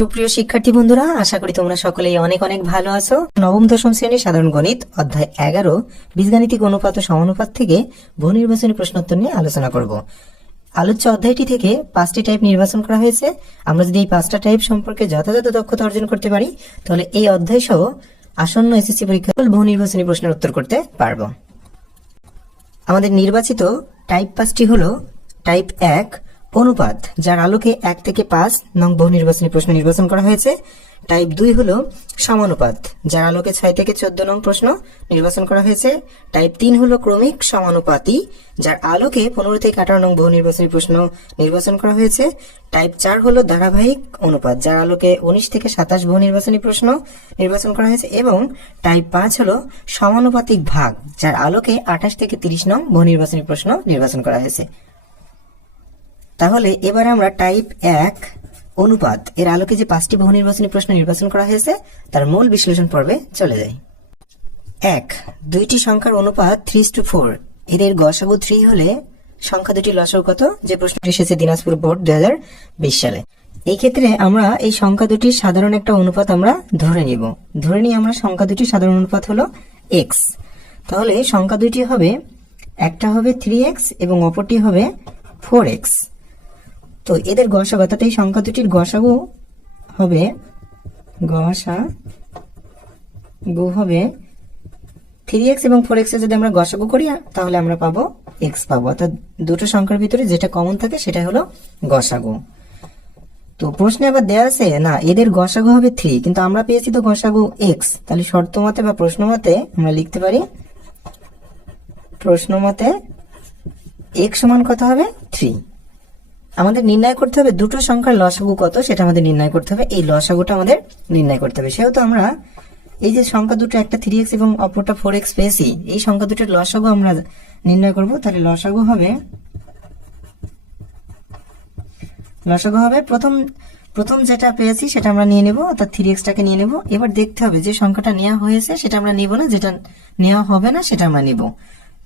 সুপ্রিয় শিক্ষার্থী বন্ধুরা, আশা করি তোমরা সকলেই অনেক অনেক ভালো আছো। নবম দশম শ্রেণীর সাধারণ গণিত অধ্যায় 11 বীজগাণিতিক অনুপাত ও সমানুপাত থেকে বহু নির্বাচনী প্রশ্নোত্তর নিয়ে আলোচনা করব। আলোচ্য অধ্যায়টি থেকে 5টি টাইপ নির্বাচন করা হয়েছে। আমরা যদি এই 5টা টাইপ সম্পর্কে যথাযথ দক্ষতা অর্জন করতে পারি, তাহলে এই অধ্যায় সহ আসন্ন এসএসসি পরীক্ষায় বহু নির্বাচনী প্রশ্নের উত্তর করতে পারবো। আমাদের নির্বাচিত টাইপ 5টি হলো টাইপ 1 অনুপাত, যার আলোকে 1 থেকে 5 নং বহু নির্বাচনী প্রশ্ন নির্বাচন করা হয়েছে। টাইপ 2 হলো সমানুপাত, যার আলোকে 6 থেকে 14 নং প্রশ্ন নির্বাচন করা হয়েছে। টাইপ 3 হলো ক্রমিক সমানুপাতি, যার আলোকে 15 থেকে 18 নং বহু নির্বাচনী প্রশ্ন নির্বাচন করা হয়েছে। টাইপ 4 হলো ধারাবাহিক অনুপাত, যার আলোকে 19 থেকে 27 বহু নির্বাচনী প্রশ্ন নির্বাচন করা হয়েছে। এবং টাইপ 5 হলো সমানুপাতিক ভাগ, যার আলোকে 28 থেকে 30 নং বহু নির্বাচনী প্রশ্ন নির্বাচন করা হয়েছে। তাহলে এবার আমরা টাইপ 1 অনুপাত এর আলোকে যে 5টি বহু নির্বাচনী প্রশ্ন নির্বাচন করা হয়েছে তার মূল বিশ্লেষণ পর্বে চলে যাই। 1, দুইটি সংখ্যার অনুপাত 3:4, এদের গসাগু 3 হলে সংখ্যা দুটি লসাগু কত? যে প্রশ্নটি এসেছে দিনাজপুর বোর্ড 2020 সালে। এই ক্ষেত্রে আমরা এই সংখ্যা দুটির সাধারণ একটা অনুপাত আমরা ধরে নিব। ধরে নিয়ে আমরা সংখ্যা দুটির সাধারণ অনুপাত হলো x। তাহলে সংখ্যা দুটি হবে, একটা হবে 3x এবং অপরটি হবে 4x। তো এদের গসাগু, অর্থাৎ এই সংখ্যা দুটির গসাগু হবে 3x এবং 4x এর যদি আমরা গসাগু করি তাহলে আমরা পাবো x পাবো, অর্থাৎ দুটো সংখ্যার ভিতরে যেটা কমন থাকে সেটা হলো গসাগু। তো প্রশ্নে আবার দেয়া আছে না এদের গসাগু হবে 3, কিন্তু আমরা পেয়েছি তো গসাগু x। তাহলে শর্ত মতে বা প্রশ্ন মতে আমরা লিখতে পারি, প্রশ্ন মতে x সমান কত হবে? 3। আমাদের নির্ণয় করতে হবে দুটো সংখ্যার লসাগু কত, সেটা আমাদের নির্ণয় করতে হবে। এই লসাগুটা আমাদের নির্ণয় করতে হবে। সেহেতু আমরা এই যে সংখ্যা দুটো, একটা 3x এবং অপরটা 4x পেয়েছি, এই সংখ্যা দুটোর লসাগু আমরা নির্ণয় করব। তাহলে লসাগু হবে প্রথম যেটা পেয়েছি সেটা আমরা নিয়ে নেব, অর্থাৎ 3x টাকে নিয়ে নেব। এবার দেখতে হবে যে সংখ্যাটা নেওয়া হয়েছে সেটা আমরা নিব না, যেটা নেওয়া হবে না সেটা আমরা নিব।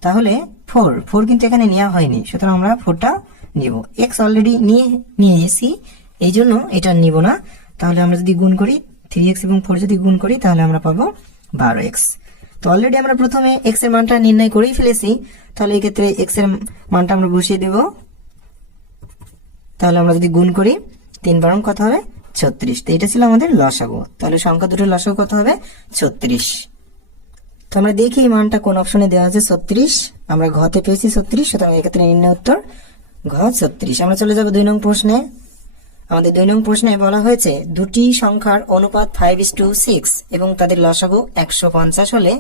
তাহলে 4 কিন্তু এখানে নেওয়া হয়নি, সুতরাং আমরা 4টা নিব। x অলরেডি নিয়ে এসেছি, এই জন্য এটা নিব না। তাহলে আমরা যদি গুণ করি 3x এবং 4 যদি গুণ করি তাহলে আমরা পাবো 12x। তো অলরেডি আমরা প্রথমে x এর মানটা নির্ণয় করেই ফেলেছি, তাহলে এই ক্ষেত্রে x এর মানটা আমরা বসিয়ে দেব। তাহলে আমরা যদি গুণ করি 3 বারং কত হবে? 36। তো এটা ছিল আমাদের লসাগু। তাহলে সংখ্যা দুটোর লসাগু কত হবে? 36। তো আমরা দেখি এই মানটা কোন অপশনে দেওয়া আছে। 36 আমরা ঘতে পেয়েছি 36, সুতরাং এক্ষেত্রে নির্ণয় উত্তর ঘ 36। আমরা চলে যাব 2 নং প্রশ্নে। আমাদের 2 নং প্রশ্নে বলা হয়েছে দুটি সংখ্যার অনুপাত 5:6 এবং তাদের লসাগু 150 হলে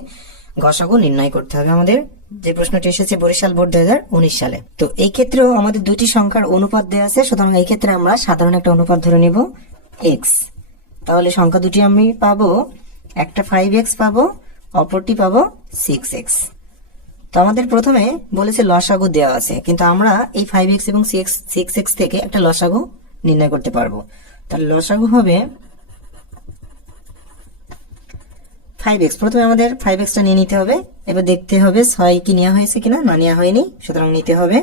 গসাগু নির্ণয় করতে হবে। আমাদের যে প্রশ্নটি এসেছে বরিশাল বোর্ড 2019 সালে। তো এই ক্ষেত্রেও আমাদের দুটি সংখ্যার অনুপাত দেওয়া আছে, সুতরাং এই ক্ষেত্রে আমরা সাধারণ একটা অনুপাত ধরে নেব x। তাহলে সংখ্যা দুটি আমি পাবো, একটা 5x পাবো, অপরটি পাবো 6x। তো আমাদের প্রথমে বলেছে লসাগু দেওয়া আছে, কিন্তু আমরা এই 5x এবং 6x থেকে একটা লসাগু নির্ণয় করতে পারবো। তাহলে লসাগু হবে 5x। প্রথমে আমাদের 5x টা নিয়ে নিতে হবে। এবার দেখতে হবে 6 কি নেওয়া হয়েছে কিনা, না নেওয়া হয়নি, সুতরাং নিতে হবে।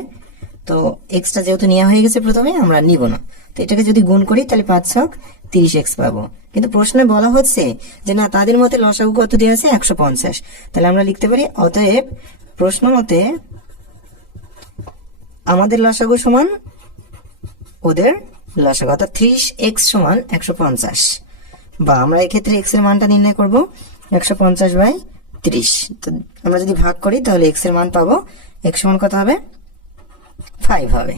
তো x টা যেহেতু নেওয়া হয়ে গেছে প্রথমে, আমরা নিব না। তো এটাকে যদি গুণ করি তাহলে 5×6 30x পাবো। কিন্তু প্রশ্নে বলা হচ্ছে যে না তাদের মতে লসাগু কত দেওয়া আছে? 150। তাহলে আমরা লিখতে পারি অতএব প্রশ্ন মতে আমাদের লসাগু সমান ওদের লসাগু, অর্থাৎ 30x সমান 150। বা আমরা এক্ষেত্রে x এর মানটা নির্ণয় করব 150/30। তো আমরা যদি ভাগ করি তাহলে x এর মান পাবো, x সমান কত হবে? 5 হবে।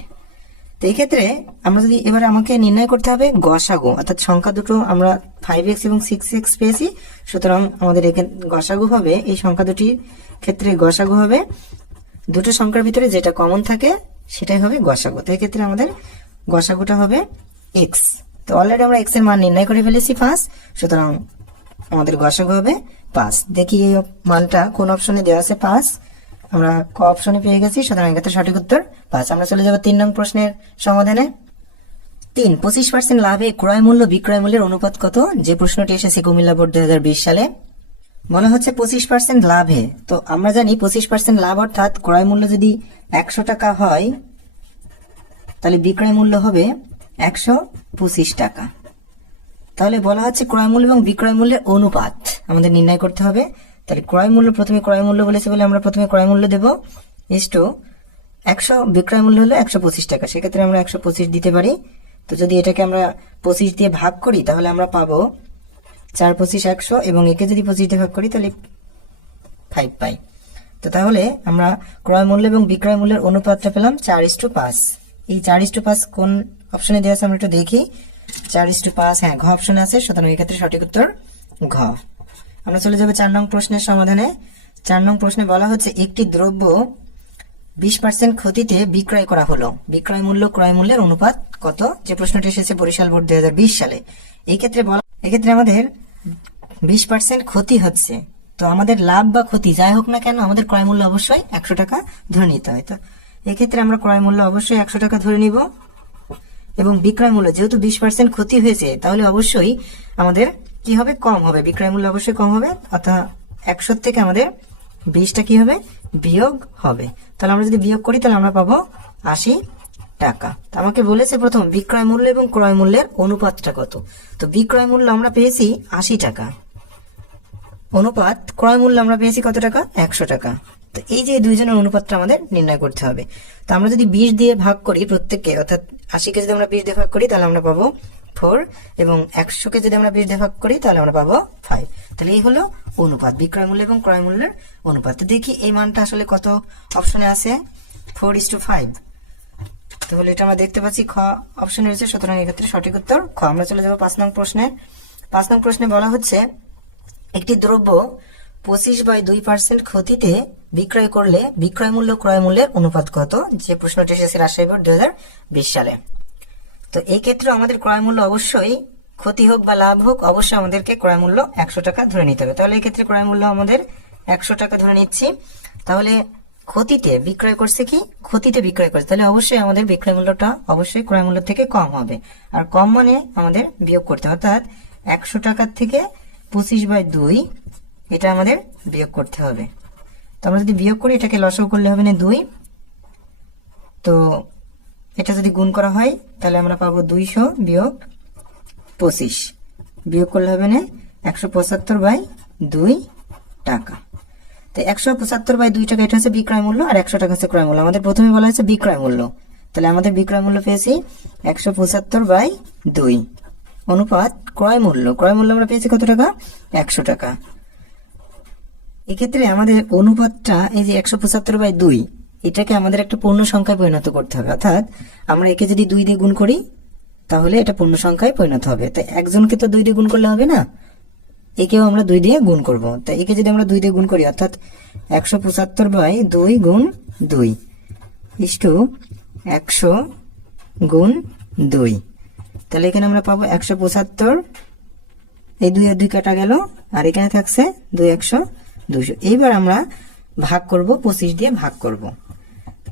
তো এই ক্ষেত্রে আমরা যদি এবার আমাকে নির্ণয় করতে হবে গসাগু, অর্থাৎ সংখ্যা দুটো আমরা 5x এবং 6x পেয়েছি, সুতরাং আমাদের এখানে গসাগু হবে, এই সংখ্যা দুটির ক্ষেত্রে গসাগু হবে দুটো সংখ্যার ভিতরে যেটা কমন থাকে সেটাই হবে গসাগু। তো এই ক্ষেত্রে আমাদের গসাগুটা হবে x। তো অলরেডি আমরা x এর মান নির্ণয় করে ফেলেছি 5, সুতরাং আমাদের গসাগু হবে 5। দেখি এই মানটা কোন অপশনে দেওয়া আছে? 5 আমরা ক অপশনে পেয়ে গেছি, সুতরাং এক্ষেত্রে সঠিক উত্তর 5। আমরা চলে যাব 3 নং প্রশ্নের সমাধানে। 3, 25% লাভে ক্রয় মূল্য বিক্রয় মূল্যের অনুপাত কত? যে প্রশ্নটি এসেছে কুমিল্লা বোর্ড 2020 সালে। বলা হচ্ছে 25% লাভে। তো আমরা জানি 25% লাভ অর্থাৎ ক্রয় মূল্য যদি 100 টাকা হয় তাহলে বিক্রয় মূল্য হবে 125 টাকা। তাহলে বলা হচ্ছে ক্রয় মূল্য এবং বিক্রয় মূল্যের অনুপাত আমাদের নির্ণয় করতে হবে। তাহলে ক্রয় মূল্য, প্রথমে ক্রয় মূল্য বলেছে বলে আমরা প্রথমে ক্রয় মূল্য দেবো ইস্টু 100, বিক্রয় মূল্য হলো 125 টাকা, সেক্ষেত্রে আমরা 125 দিতে পারি। তো যদি এটাকে আমরা 25 দিয়ে ভাগ করি তাহলে আমরা পাবো 4 25 100, এবং একে যদি 25 দিয়ে ভাগ করি তাহলে 5 পাই। তো তাহলে আমরা ক্রয় মূল্য এবং বিক্রয় মূল্যের অনুপাতটা পেলাম 4:5। এই 4:5 কোন অপশনে দেওয়া আছে আমরা একটু দেখি। 4:5, হ্যাঁ, ঘ অপশনে আছে, সুতরাং এক্ষেত্রে সঠিক উত্তর ঘ। আমরা চলে যাবো 4 নং প্রশ্নের সমাধানে। 4 নং প্রশ্নে বলা হচ্ছে একটি দ্রব্য 20% ক্ষতিতে বিক্রয় করা হলো, বিক্রয় মূল্য ক্রয় মূল্যের অনুপাত কত? যে প্রশ্নটি এসেছে বরিশাল বোর্ড 2020 সালে। এক্ষেত্রে আমাদের 20% ক্ষতি হচ্ছে, তো আমাদের লাভ বা ক্ষতি যাই হোক না কেন আমাদের ক্রয় মূল্য অবশ্যই 100 টাকা ধরে নিতে হয়। তো এক্ষেত্রে আমরা ক্রয় মূল্য অবশ্যই 100 টাকা ধরে নিব, এবং বিক্রয় মূল্য যেহেতু 20% ক্ষতি হয়েছে তাহলে অবশ্যই আমাদের কি হবে? কম হবে, বিক্রয় মূল্য অবশ্যই কম হবে, অর্থাৎ 100 থেকে আমাদের 20টা কি হবে? বিয়োগ হবে। তাহলে আমরা যদি বিয়োগ করি তাহলে আমরা পাবো 80 টাকা। তো আমাকে বলেছে প্রথম বিক্রয় মূল্য এবং ক্রয় মূল্যের অনুপাতটা কত। তো বিক্রয় মূল্য আমরা পেয়েছি 80 টাকা, অনুপাত ক্রয় মূল্য আমরা পেয়েছি কত টাকা? 100 টাকা। তো এই যে দুইজনের অনুপাতটা আমাদের নির্ণয় করতে হবে। তো আমরা যদি 20 দিয়ে ভাগ করি প্রত্যেককে, অর্থাৎ 80কে যদি আমরা 20 দিয়ে ভাগ করি তাহলে আমরা পাবো 4, এবং 100কে যদি আমরা 20 দিয়ে ভাগ করি তাহলে আমরা পাবো 5। তাহলে এই হলো অনুপাত, বিক্রয় মূল্য এবং ক্রয় মূল্যের অনুপাত। তো দেখি এই মানটা আসলে কত অপশনে আছে। 4:5। তাহলে এটা আমরা দেখতে পাচ্ছি খ অপশনে রয়েছে, সুতরাং এক্ষেত্রে সঠিক উত্তর খ। আমরা চলে যাবো 5 নং প্রশ্নে। 5 নং প্রশ্নে বলা হচ্ছে একটি দ্রব্য 25/2% ক্ষতিতে বিক্রয় করলে বিক্রয় মূল্য ক্রয় মূল্যের অনুপাত কত? যে প্রশ্নটি এসেছে রাজশাহী বোর্ড 2020 সালে। তো এই ক্ষেত্রে আমাদের ক্রয় মূল্য অবশ্যই, ক্ষতি হোক বা লাভ হোক, অবশ্যই আমাদেরকে ক্রয় মূল্য 100 টাকা ধরে নিতে হবে। তাহলে এই ক্ষেত্রে ক্রয় মূল্য আমাদের 100 টাকা ধরে নিচ্ছি। তাহলে ক্ষতিতে বিক্রয় করছে কি? ক্ষতিতে বিক্রয় করছে, তাহলে অবশ্যই আমাদের বিক্রয় মূল্যটা অবশ্যই ক্রয় মূল্য থেকে কম হবে, আর কম মানে আমাদের বিয়োগ করতে হবে, অর্থাৎ 100 টাকার থেকে 25/2 এটা আমাদের বিয়োগ করতে হবে। তো আমরা যদি বিয়োগ করি এটাকে লসাগু করলে হবে না 2, তো এটা যদি গুণ করা হয় তাহলে আমরা পাবো 200 বিয়োগ 25, বিয়োগ করলে হবে না 175/2 টাকা। তো 175/2 টাকা এটা হচ্ছে বিক্রয় মূল্য, আর 100 টাকা হচ্ছে ক্রয় মূল্য। আমাদের প্রথমে বলা হয়েছে বিক্রয় মূল্য, তাহলে আমাদের বিক্রয় মূল্য পেয়েছি 175/2 অনুপাত ক্রয় মূল্য, ক্রয় মূল্য আমরা পেয়েছি কত টাকা? 100 টাকা। এক্ষেত্রে আমাদের অনুপাতটা এই যে 175/2, এটাকে আমাদের একটা পূর্ণ সংখ্যায় পরিণত করতে হবে, অর্থাৎ আমরা একে যদি 2 দিয়ে গুণ করি তাহলে এটা পূর্ণ সংখ্যায় পরিণত হবে। তাই একজনকে তো 2 দিয়ে গুণ করলে হবে না, একেও আমরা 2 দিয়ে গুণ করব। তাই একে যদি আমরা 2 দিয়ে গুণ করি, অর্থাৎ 175/2 গুণ 2 ইস্টু 100 গুণ 2, তাহলে এখানে আমরা পাবো 175, এই 2 আর 2 কাটা গেল, আর এখানে থাকছে 2 100 200। এইবার আমরা ভাগ করব, 25 দিয়ে ভাগ করব।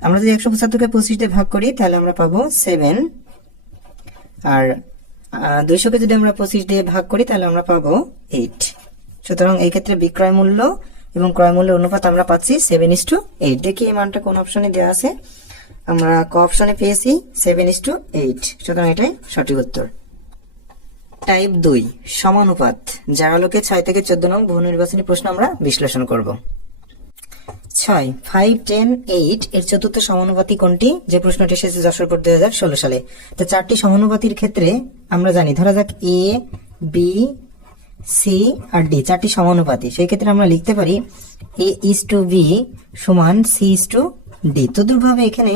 আমরা যদি 175কে 25 দিয়ে ভাগ করি তাহলে আমরা পাবো 7, আর 200কে যদি আমরা 25 দিয়ে ভাগ করি তাহলে আমরা পাবো 8। সুতরাং এই ক্ষেত্রে বিক্রয় মূল্য এবং ক্রয় মূল্যের অনুপাত আমরা পাচ্ছি 7:8। দেখি এই মানটা কোন অপশনে দেওয়া আছে। আমরা ক অপশনে পেয়েছি 7:8, সুতরাং এটাই সঠিক উত্তর। টাইপ 2 সমানুপাত, যার আলোকে 6 থেকে 14 নং বহু নির্বাচনী প্রশ্ন আমরা বিশ্লেষণ করব। 6, 5, 10, 8 এর চতুর্থ সমানুপাতি কোনটি? যে প্রশ্নটি এসেছে যশোর বোর্ড 2016 সালে। তো 4টি সমানুপাতির ক্ষেত্রে আমরা জানি, ধরা যাক এ, বি, সি আর ডি 4টি সমানুপাতি, সেই ক্ষেত্রে আমরা লিখতে পারি A:B সমান C:D। তদ্রুপভাবে এখানে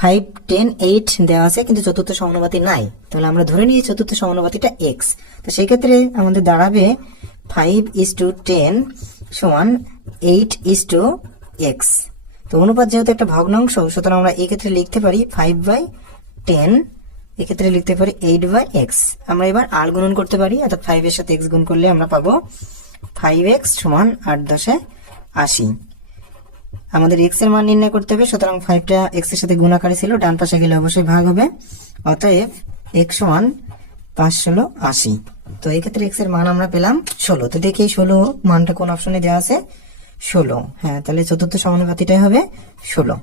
5, 10, 8 দেওয়া আছে, কিন্তু চতুর্থ সমানুপাতি নাই, তাহলে আমরা ধরে নিই চতুর্থ সমানুপাতিটা x। তো সেই ক্ষেত্রে আমাদের দাঁড়াবে 5:10 সমান 8:x। তো অনুপাত যেহেতু একটা ভগ্নাংশ, সুতরাং আমরা এই ক্ষেত্রে লিখতে পারি 5/10, এক্ষেত্রে লিখতে পারি 8/x। আমরা এবার r গুণন করতে পারি, অর্থাৎ 5 এর সাথে x গুণ করলে আমরা পাবো 5x সমান 8×10 80। আমাদের x এর মান নির্ণয় করতে হবে, সুতরাং 5টা x এর সাথে গুণ আকারে ছিল, ডান পাশে গেলে অবশ্যই ভাগ হবে, অতএব x সমান 5×16 80। তো এই ক্ষেত্রে x এর মান আমরা পেলাম 16। তো দেখি 16 মানটা কোন অপশনে দেওয়া আছে? 16, হ্যাঁ, তাহলে চতুর্থ সমানুপাতিটাই হবে 16।